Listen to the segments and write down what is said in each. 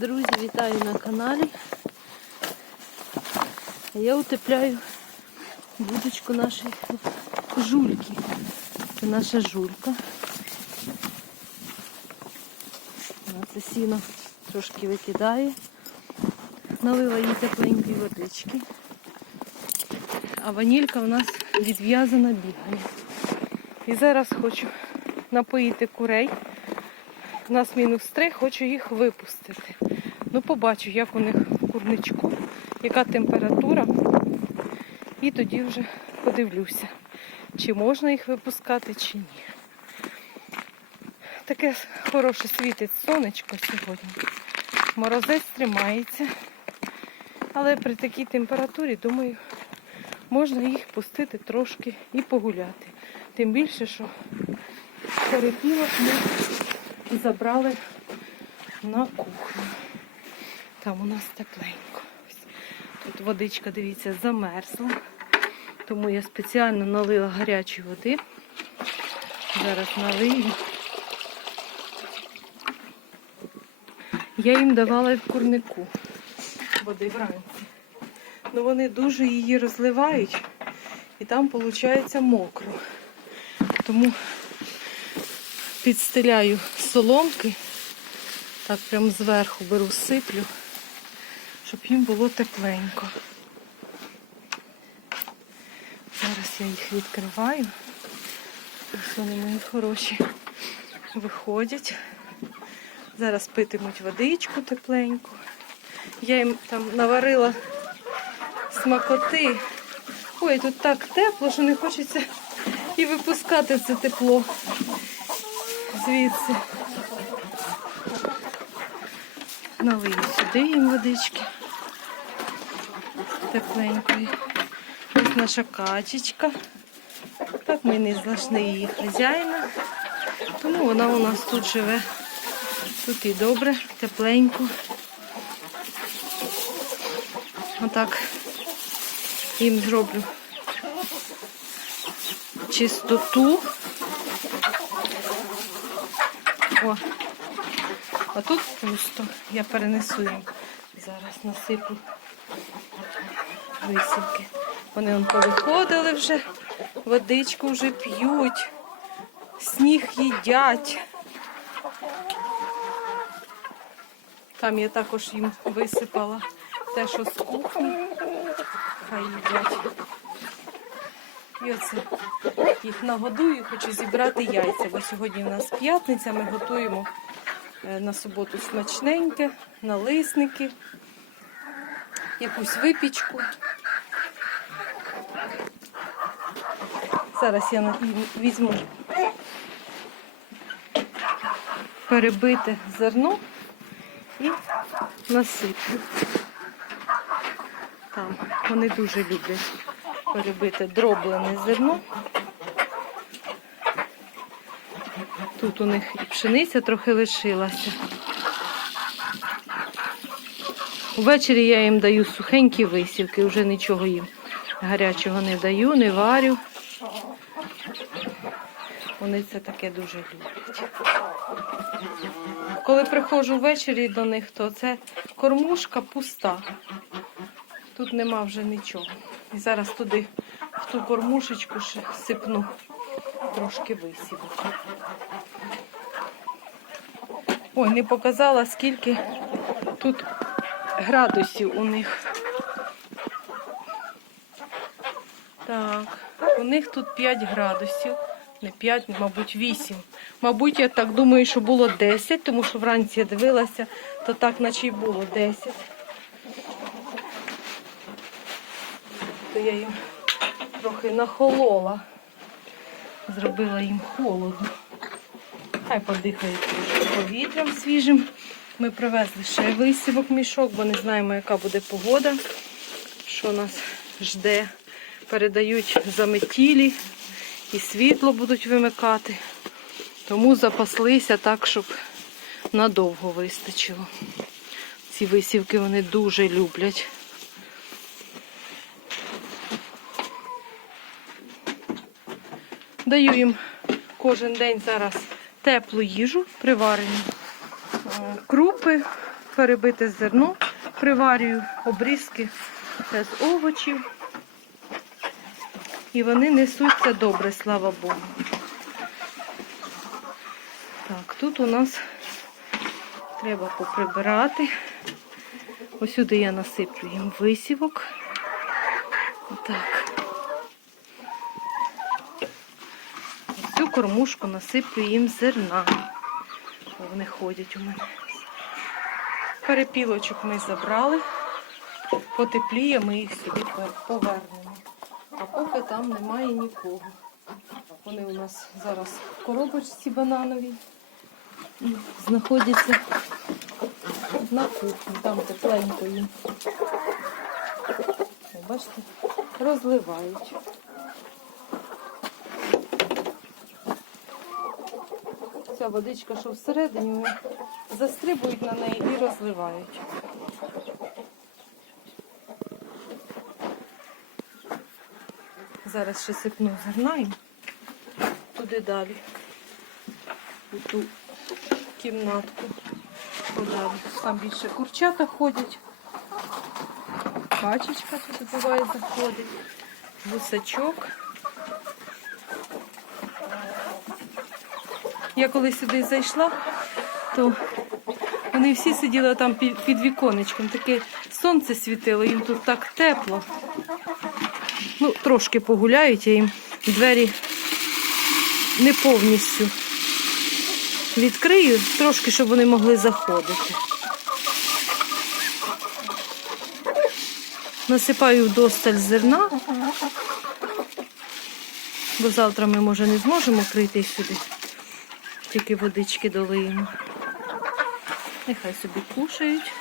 Друзі, вітаю на каналі. Я утепляю будочку нашої жульки. Це наша жулька. Вона це сіно трошки викидає. Налила їй тепленької водички. А ванілька у нас відв'язана бігає. І зараз хочу напоїти курей. У нас мінус три, хочу їх випустити. Ну, побачу, як у них в курничку, яка температура. І тоді вже подивлюся, чи можна їх випускати, чи ні. Таке хороше світить сонечко сьогодні. Морозець тримається. Але при такій температурі, думаю, можна їх пустити трошки і погуляти. Тим більше, що перепілок ми забрали на кухню. Там у нас тепленько. Тут водичка, дивіться, замерзла. Тому я спеціально налила гарячої води. Зараз налию. Я їм давала в курнику води вранці. Ну вони дуже її розливають і там виходить мокро. Тому підстеляю соломки, так прям зверху беру, сиплю, щоб їм було тепленько. Зараз я їх відкриваю. Вони мої хороші виходять. Зараз питимуть водичку тепленьку. Я їм там наварила смакоти. Ой, тут так тепло, що не хочеться і випускати це тепло звідси. Налию сюди їм водички. Тепленької. Ось наша качечка. Так ми не знайшли її хазяїна. Тому вона у нас тут живе. Тут і добре, тепленько. Отак їм зроблю чистоту. О, а тут пусто. Я перенесу їм. Зараз насиплю висівки. Вони вон повиходили вже, водичку вже п'ють, сніг їдять. Там я також їм висипала те, що з кухні. Хай їдять. І оце їх нагодую, хочу зібрати яйця, бо сьогодні у нас п'ятниця, ми готуємо е, на суботу смачненьке, налисники, якусь випічку. Зараз я візьму перебите зерно і насиплю. Там вони дуже люблять перебите дроблене зерно. Тут у них і пшениця трохи лишилася. Ввечері я їм даю сухенькі висівки, вже нічого їм гарячого не даю, не варю. Вони це таке дуже люблять. Коли приходжу ввечері до них, то це кормушка пуста. Тут нема вже нічого. І зараз туди, в ту кормушечку сипну трошки висівок. Ой, не показала, скільки тут градусів у них. Так, у них тут 5 градусів. Не 5, мабуть, 8. Мабуть, я так думаю, що було 10, тому що вранці я дивилася, то так наче й було 10. То я їм трохи нахолола. Зробила їм холодно. Хай подихають трошки повітрям свіжим. Ми привезли ще висівок мішок, бо не знаємо, яка буде погода, що нас жде. Передають заметілі і світло будуть вимикати. Тому запаслися так, щоб надовго вистачило. Ці висівки вони дуже люблять. Даю їм кожен день зараз теплу їжу, приварені е, крупи, перебите зерно, приварюю, обрізки з овочів. І вони несуться добре, слава Богу. Так, тут у нас треба поприбирати. Ось я насиплю їм висівок. Так. Ось Цю кормушку насиплю їм зерна. Вони ходять у мене. Перепілочок ми забрали. Потепліє, ми їх сюди повернемо. А поки там немає нікого. Вони у нас зараз в коробочці банановій і знаходяться на кухні. Там тепленько їм. Бачите, розливають. Ця водичка, що всередині, застрибують на неї і розливають. Зараз ще сипну зерна туди далі. У ту кімнатку подалі. Там більше курчата ходять. Качечка тут буває заходить. Гусачок. Я коли сюди зайшла, то вони всі сиділи там під віконечком. Таке сонце світило, їм тут так тепло. Ну, трошки погуляють, я їм двері не повністю відкрию, трошки, щоб вони могли заходити. Насипаю вдосталь зерна, бо завтра ми, може, не зможемо прийти сюди, тільки водички долиємо. Нехай собі кушають.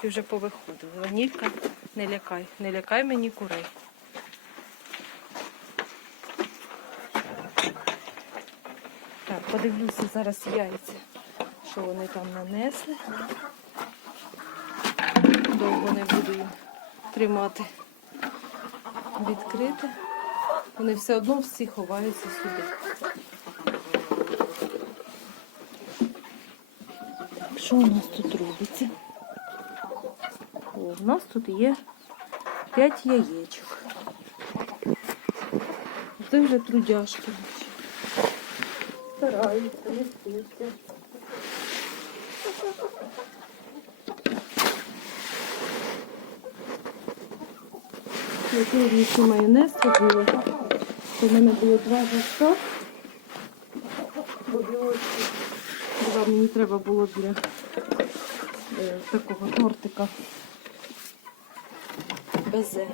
Курочки вже повиходили. Ванілька, не лякай, не лякай мені курей. Так, подивлюся зараз яйця, що вони там нанесли. Довго не буду їм тримати відкрите. Вони все одно всі ховаються сюди. Що у нас тут робиться? У нас тут є 5 яєчок. Це вже трудяшки. Стараються, несуться. Я сьогодні майонез робила. У мене було два білочки. Два мені треба було для е, такого тортика. Безе.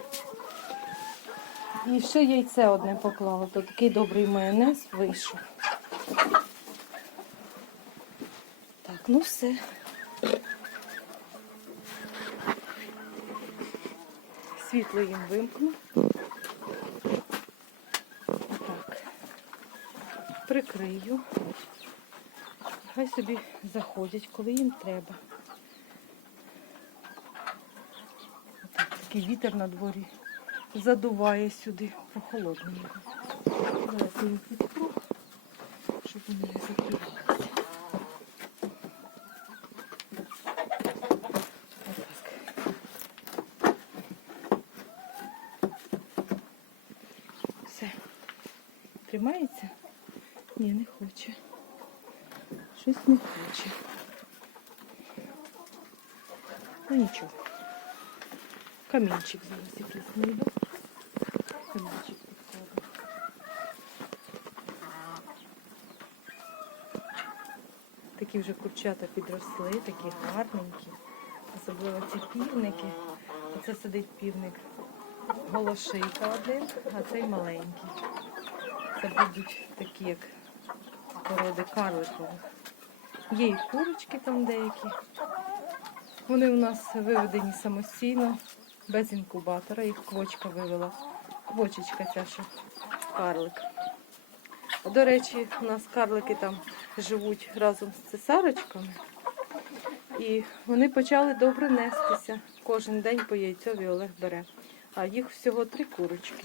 І ще яйце одне поклала, то такий добрий майонез вийшов. Так, ну все. Світло їм вимкну. Так. Прикрию. Хай собі заходять, коли їм треба. Такий вітер на дворі задуває сюди прохолодненько. Зараз я підкру, щоб вони не закривалися. Все. Тримається? Ні, не хоче. Щось не хоче. Ну нічого. Камінчик зараз якийсь знайду. Камінчик підкладу. Такі вже курчата підросли, такі гарненькі. Особливо ці півники. Оце сидить півник голошийка один, а цей маленький. Це будуть такі, як породи карликових. Є і курочки там деякі. Вони у нас виведені самостійно, без інкубатора. Їх квочка вивела. Квочечка ця що карлик. До речі, у нас карлики там живуть разом з цесарочками. І вони почали добре нестися. Кожен день по яйцьові Олег бере. А їх всього три курочки.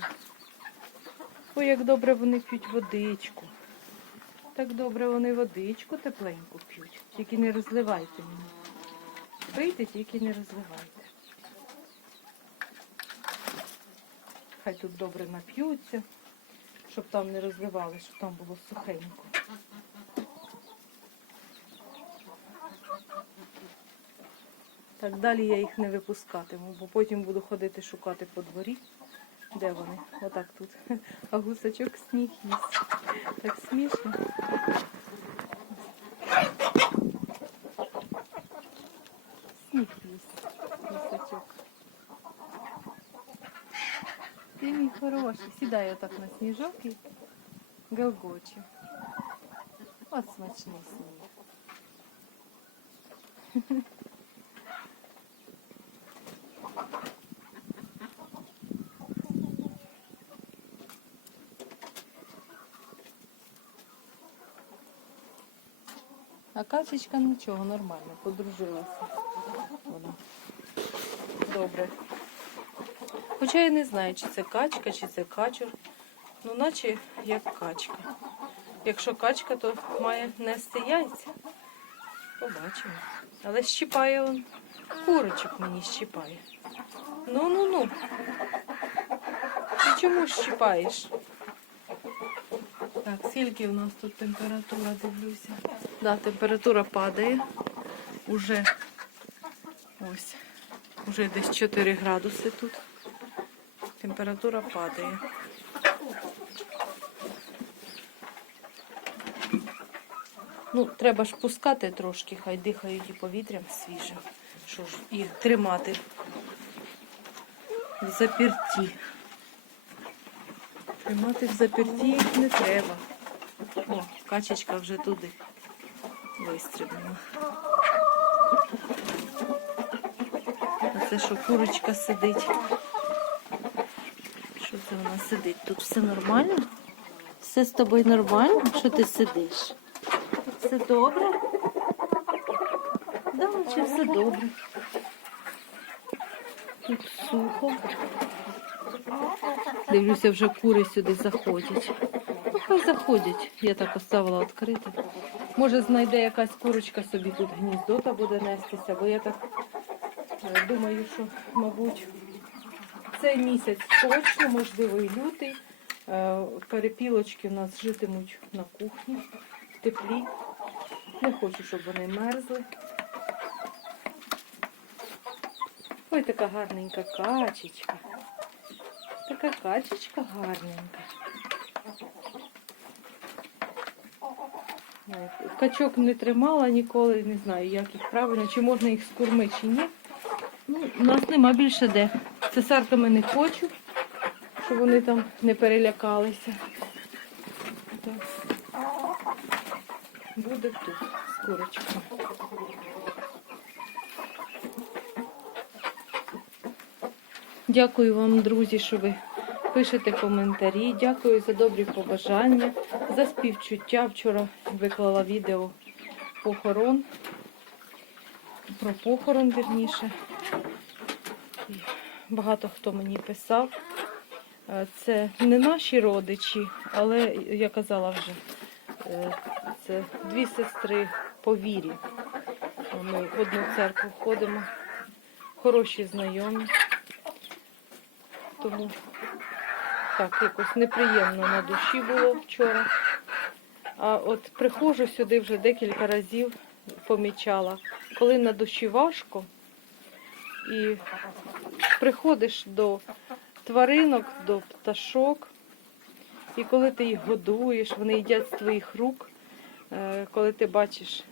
Ой, як добре вони п'ють водичку. Так добре вони водичку тепленьку п'ють. Тільки не розливайте мені. Пийте, тільки не розливайте. Хай тут добре нап'ються, щоб там не розливали, щоб там було сухенько. Так далі я їх не випускатиму, бо потім буду ходити шукати по дворі. Де вони? Отак тут. А гусачок сніг їсть. Так смішно. Ти мій хороший. Сідай отак на сніжок і галгоче. От смачний сніг. А качечка нічого, нормально, подружилася. Вона. Добре. Хоча я не знаю, чи це качка, чи це качур. Ну, наче як качка. Якщо качка, то має нести яйця. Побачимо. Але щіпає он. Курочок мені щіпає. Ну, ну, ну. Ти чому щіпаєш? Так, скільки у нас тут температура, дивлюся. Да, температура падає. Уже ось. Уже десь 4 градуси тут. Температура падає. Ну, треба ж пускати трошки, хай дихають і повітрям свіжим. Що ж, і тримати в заперті. Тримати в заперті їх не треба. О, качечка вже туди вистрибнула. Це що курочка сидить? Це вона сидить? Тут все нормально? Все з тобою нормально? Що ти сидиш? Все добре? Да, чи все добре? Тут сухо. Дивлюся, вже кури сюди заходять. Ну, хай заходять. Я так оставила відкрите. Може, знайде якась курочка собі тут гніздо та буде нестися, бо я так е, думаю, що, мабуть, цей місяць точно, можливо, і лютий. е, Перепілочки у нас житимуть на кухні в теплі. Не хочу, щоб вони мерзли. Ой, така гарненька качечка. Така качечка гарненька. Качок не тримала ніколи, не знаю, як їх правильно, чи можна їх з курми, чи ні. Ну, у нас нема більше де. Цесарками не хочу, щоб вони там не перелякалися. Так. Буде тут з курочками. Дякую вам, друзі, що ви пишете коментарі. Дякую за добрі побажання, за співчуття. Вчора виклала відео похорон. Про похорон, вірніше. Багато хто мені писав. Е, Це не наші родичі, але я казала вже, е, це дві сестри по вірі. Ми в одну церкву ходимо. Хороші знайомі. Тому так, якось неприємно на душі було вчора. А от приходжу сюди вже декілька разів помічала, коли на душі важко і приходиш до тваринок, до пташок, і коли ти їх годуєш, вони їдять з твоїх рук, е, коли ти бачиш